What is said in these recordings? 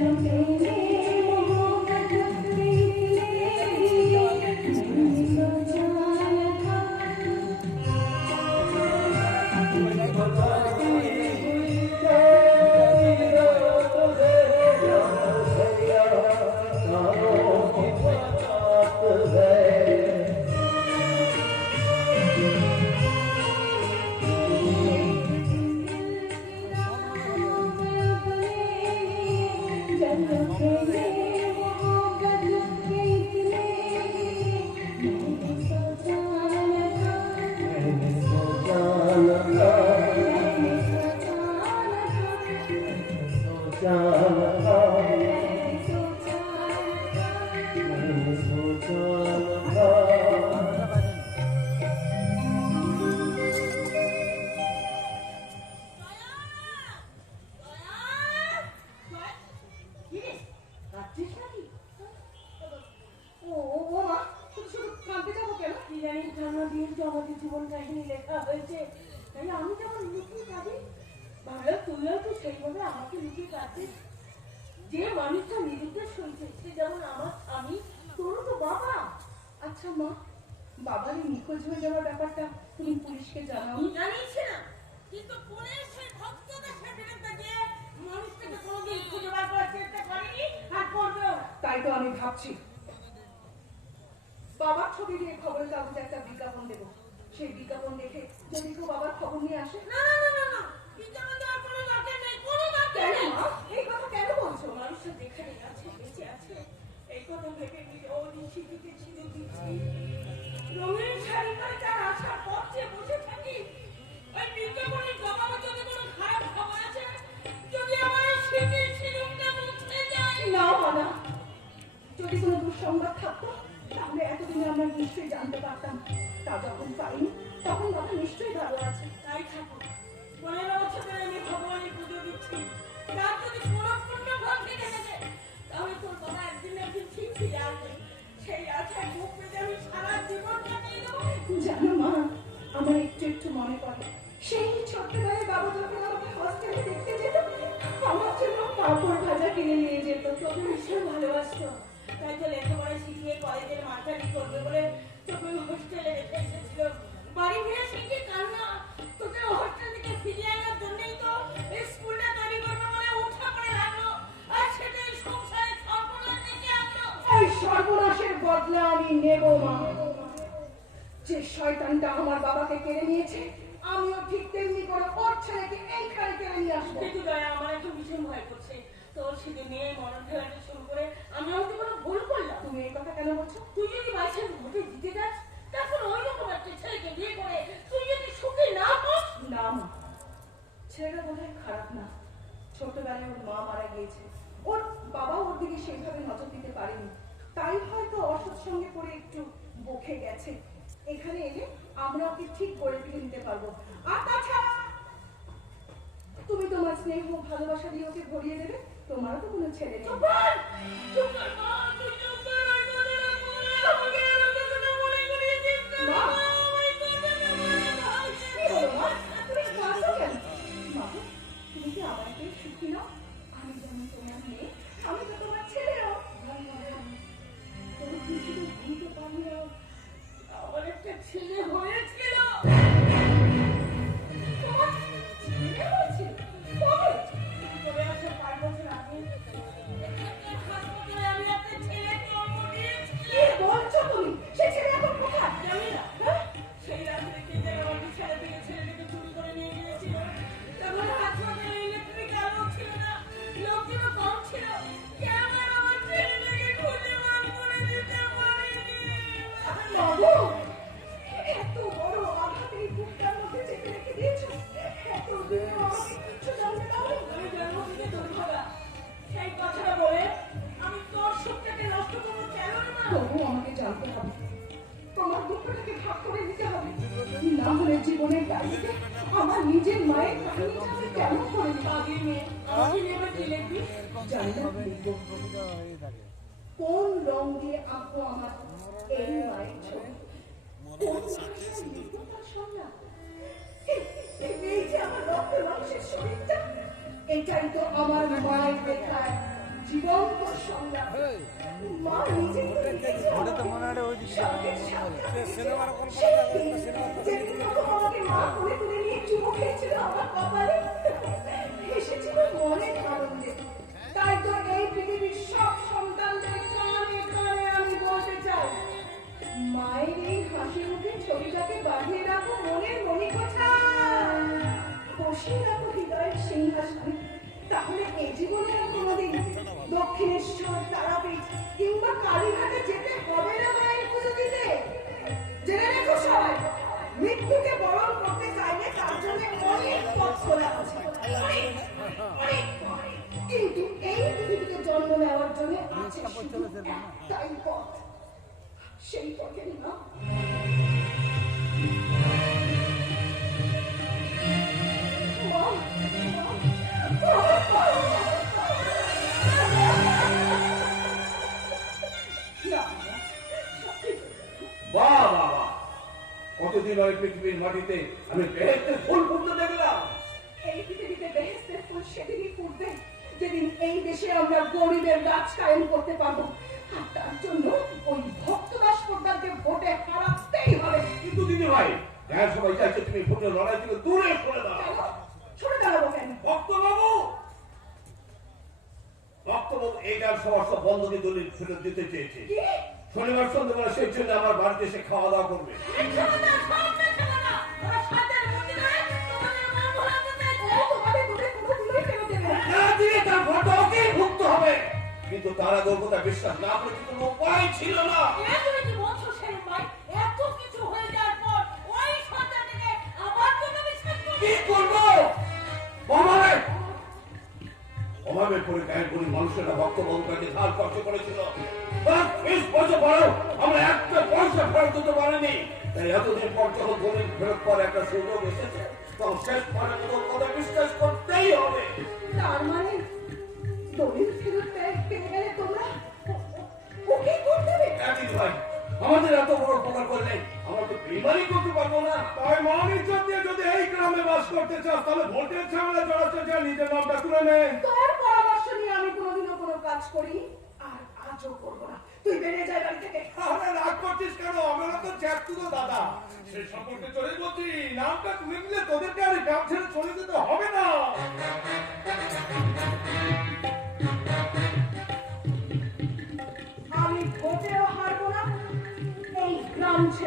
não que Thank you. মা বাবার নিখোঁজ হয়ে যাওয়ার ব্যাপারটা তুমি পুলিশকে জানাও। জানিয়েছিলাম কিন্তু পুলিশ সেই ভক্তদের সাথে গিয়ে মানুষটাকে কোনোদিন খুঁজে বার করার চেষ্টা করেনি আর করবেও না। তাই তো আমি ভাবছি। বাবার ছবি দিয়ে খবরের কাগজে একটা বিজ্ঞাপন দেব। সেই বিজ্ঞাপন দেখে যদি কেউ বাবার খবর নিয়ে আসে? না না না না না বিজ্ঞাপন দেওয়ার কোনো দরকার নেই কোনো দরকার কেন নেই মা এই কথা কেন বলছো মানুষটা যেখানে আছে বেঁচে আছে এই কথা ভেবে নিজে অনিশ্চিতিতে ছিল আমার একটু একটু মনে পড়ে। সেই ছোট্টবেলায় বাবা যখন আমাকে হস্টেলে দেখতে যেত, আমার জন্য পাঁপড় ভাজা কিনে নিয়ে যেত। তোকে ভীষণ ভালোবাসতো। তাই তো লেখাপড়া শিখিয়ে কলেজের মাস্টারি করবে বলে তোকে হোস্টেলে রেখে এসেছিল। বাড়ি ফিরে শিখে কান্না। তোকে হোস্টেল থেকে ফিরিয়ে আনার জন্যই তো স্কুলটা তৈরি করবে বলে উঠা পড়ে লাগল। আর সেটাই সংসারে সর্বনাশ ডেকে আনলো। এই সর্বনাশের বদলা আমি নেব মা। যে শয়তানটা আমার বাবাকে কেড়ে নিয়েছে আমিও ঠিক তেমনি করে ওর ছেলেকে এইখানে কেড়ে নিয়ে আসব। কিন্তু দয়া আমার এখন ভীষণ ভয় করছে। তোর নিয়ে মরণ শুরু করে আমি হয়তো কোনো ভুল করলাম। তুমি এই কথা কেন বলছো? তুই যদি ভোটে জিতে যাস ওই রকম একটা ছেলেকে বিয়ে করে তুই যদি সুখী না হোস না মা ছেলেটা বোধহয় খারাপ না। ছোটবেলায় ওর মা মারা গিয়েছে। ওর বাবা ওর দিকে সেইভাবে নজর দিতে পারেনি। তাই হয়তো অসৎ সঙ্গে পড়ে একটু বকে গেছে। এখানে এলে আমরা ওকে ঠিক করে ফিরে নিতে পারব। আর তাছাড়া তুমি তোমার স্নেহ ভালোবাসা দিয়ে ওকে ভরিয়ে দেবে, তোমারও তো কোনো ছেলে নেই। কোন রং দিয়ে আঁকবো আমার এই মায়ের ছবি? কোন ভাষায় লিখব তার সংজ্ঞা এই- এই যে আমার রক্ত মাংসের শরীরটা এটাই তো আমার মায়ের লেখায় জীবন্ত সংজ্ঞা মা নিজে তো লিখেছে আমাকে। স্বর্গের সাক্ষাৎ সেই দিন, আমাকে মা তুলে নিয়ে চুমু খেয়েছিল আমার কপালে পথ সেই পথের নাম বাহ। কতদিন ওই পৃথিবীর মাটিতে আমি বেহেস্তের ফুল ফুটতে দেখলাম? এই পৃথিবীতে বেহেস্তের ফুল সেদিনই ফুটবে। যেদিন এই দেশে আমরা গরিবের গাছ কায়েম করতে পারব আর তার জন্য ওই ভক্তদাস সর্দারকে ভোটে হারাতেই হবে। কিন্তু দিদি ভাই হ্যাঁ সবাই চাইছে তুমি ফুটে লড়াই থেকে দূরে সরে কেন? সরে দাঁড়াবো কেন? ভক্তবাবু! ভক্তবাবু এই গান সমস্ত বন্ধকে দলিল ফেরত দিতে চেয়েছে। শনিবার সন্ধ্যাবেলা সেই জন্য আমার বাড়িতে এসে খাওয়া দাওয়া করবে। কিন্তু তার কথা বিশ্বাস না করে কিন্তু কোনো উপায় ছিল না। কি করব? অভাবে অভাবে পড়ে গায়ের পরি মানুষেরা ভক্তবন্ধুকে ধার খরচ করেছিল। বিশ বছর পরেও আমরা একটা পয়সা ফেরত দিতে পারিনি। তাই এতদিন পর যখন দলিল ফেরত পর একটা সুযোগ এসেছে তখন শেষ পরে কথা বিশ্বাস করতেই হবে। তার মানে দলিল ফেরত পেয়ে পেয়ে গেলে তোমরা? ও- ও- ওকে করতে দেবে ভাই আমাদের এত বড় উপকার করলে আমরা তো বেমানি করতে পারব না। তাই মান ইজ্জত দিয়ে যদি এই গ্রামে বাস করতে চাস তাহলে ভোটের ঝামেলা জড়াতে যা নিজের নামটা তুলে নে। তোর পরামর্শ নিয়ে আমি কোনোদিনও কোনো কাজ করিনি আর আজও করব না। তুই বেরিয়ে যায় বাড়ি থেকে। তাহলে রাগ করছিস কেন? আমরা তো জ্যাক তুলো দাদা। সেই সম্পর্কে চলে বলছি নামটা তুলে নিলে তোদেরকে আর গ্রাম ছেড়ে চলে যেতে হবে না।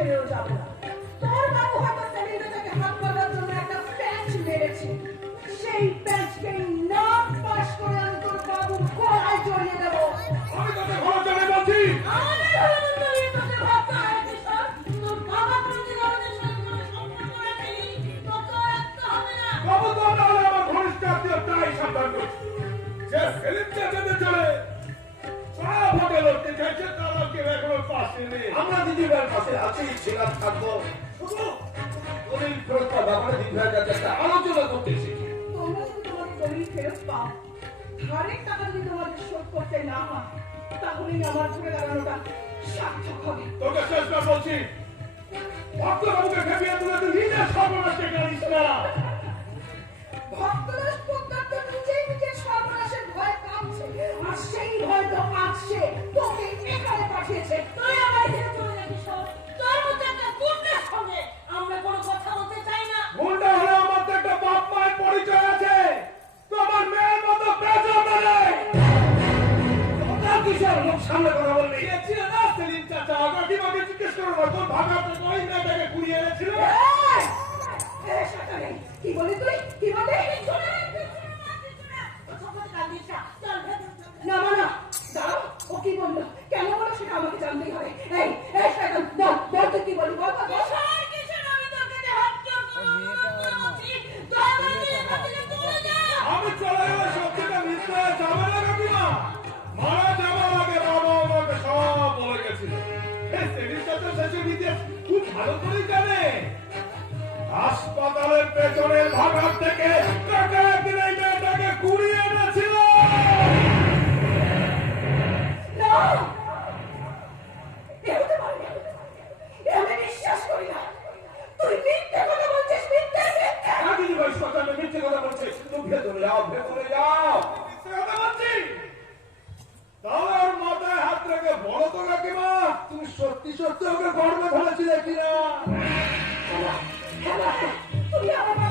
ছেড়েও যাব না। তোর বাবু হয়তো সেলিব্রিটিকে হাত করার জন্য একটা প্যাচ মেরেছে। সেই প্যাচকে নাক পাশ করে আমি তোর বাবু গলায় জড়িয়ে দেবো। আমি তোকে ঘরে চলে বলছি। না। যে ফিল্ম চাচাতে চলে ভোটে লড়তে চাইছে তারা কেউ এখনও পাশে নেই। আমরা দিদি ভাইয়ের পাশে আছি ছিলাম থাকব। দলিল ফেরত ব্যাপারে দিদি ভাইয়ের কাছে একটা আলোচনা করতে এসেছি। তোমরা যদি তোমাদের দলিল ফেরত পাও ধারের টাকা যদি তোমাদের শোধ করতে না হয় তাহলেই আমার ঘুরে দাঁড়ানোটা সার্থক হবে। তোকে শেষবার বলছি। ভক্তবাবুকে খেপিয়ে তুলে তুই নিজের সর্বনাশে গাড়িস না ভক্তদাস কাঁপছে আর সেই ভয় তো আজ সে তোকে এখানে পাঠিয়েছে। তুই আমার এখানে চলে যাবি সব তোর মতো একটা গুন্ডার সঙ্গে আমরা কোনো কথা বলতে চাই না। গুন্ডা হলে আমার তো একটা বাপ মায়ের পরিচয় আছে। তোমার মেয়ের মতো বেচা নেই। তোমরা কিসের মুখ সামনে কথা বলবি গিয়েছিল না? সেলিম চাচা কাকিমাকে জিজ্ঞেস করো না। তোর ভাগাতে ওই মেয়েটাকে এনেছিল! এই! কি বলি তুই? কি বলি? ভালো করে জানে হাসপাতালের পেছনের ভাটার থেকে টাকা কিনে মেয়েটাকে কুড়িয়ে এনেছিল। মিথ্যে কথা বলছিস হ্যাঁ, তুমি ভেতরে যাও ভেতরে যাও। সত্যি ওকে গর্বে ধরেছিলে কিনা? তুমি আমার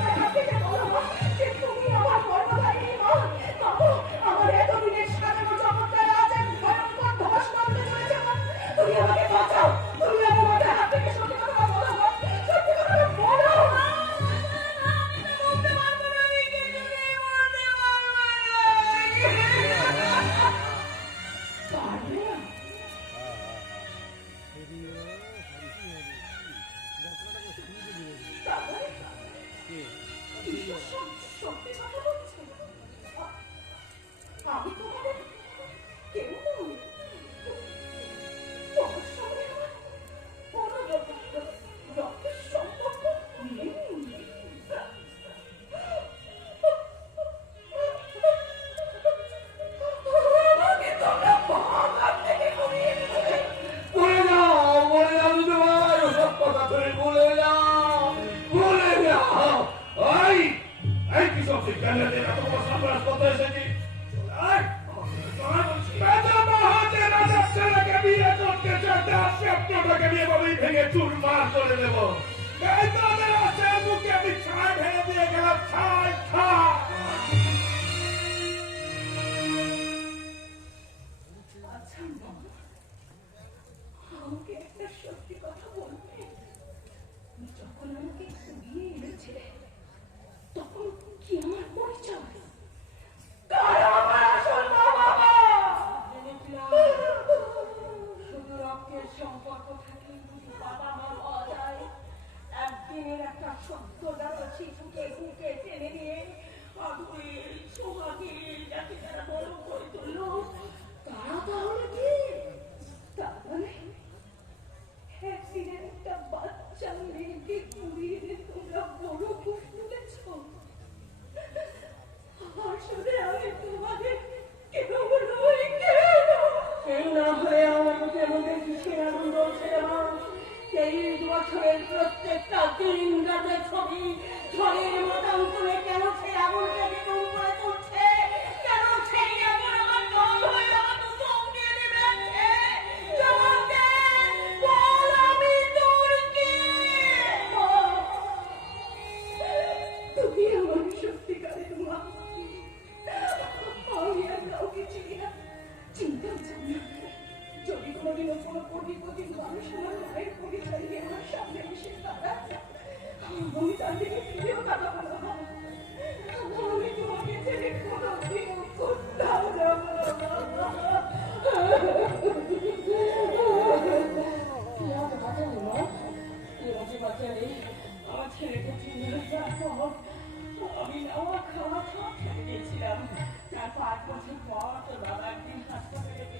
ভেঙে চুরমার করে দেব। এই তাদের মুখে আমি ছাই ভেঙে দিয়ে গেলাম ছাই ছাই। আচ্ছা তখন কি আমার পরিচয়? সম্পর্ক একদিনের একটা সদ্যজাত শিশুকে বুকে টেনে নিয়ে আদুরে সোহাগে যাকে তারা বড় করে তুললো তারা তাহলে কি তার মানে একদিনের একটা বাচ্চা মেয়েকে কুড়িয়ে এনে তোমরা বড় খুশ তুলেছ আসলে আমি তোমাদের কেউ নই কেউ কেউ না হয়ে আমার মুখে মধ্যে কিসের আগুন জ্বলছে আমার তেইশ বছরের প্রত্যেকটা দিন রাতে ছবি ঝড়ের মতান্তরে কেন সেই আগুনকে দ্বিগুণ করে তুলছে কেন সেই আগুন আমার জল হয়ে আমার চোখ দিয়ে নিভেছে জবাব দে বল আমি তোর কে তুমি আমার সত্যিকারের মা আমি আর কাউকে চিনি না চিন্তাও জানি না আমার মায়ের পরিচয় আমি তার ফিরেও না মা। আমি তোমাকে ছেড়ে কোনোদিনও কোথাও যাব না তুই আমাকে বাঁচালি মা তুই আমাকে বাঁচালি আমার ছেলেকে আমি নাওয়া খাওয়া সব ছেড়ে গেছিলাম চার পাঁচ বছর পর তোর বাবা একদিন হাসপাতালে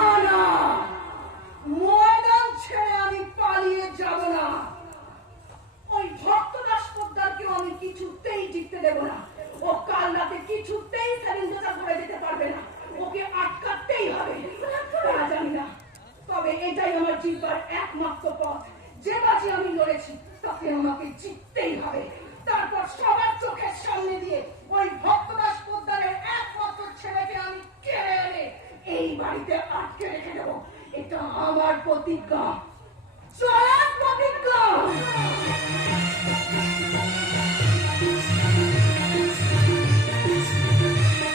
জিতবার একমাত্র পথ। যে বাজি আমি লড়েছি তাকে আমাকে জিততেই হবে। তারপর সবার চোখের সামনে দিয়ে ওই ভক্তদাস পোদ্দারের একমাত্র ছেলেকে আমি কেড়ে এনে এই বাড়িতে আটকে রেখে দেবো। এটা আমার প্রতিজ্ঞা। জয়ের প্রতিজ্ঞা।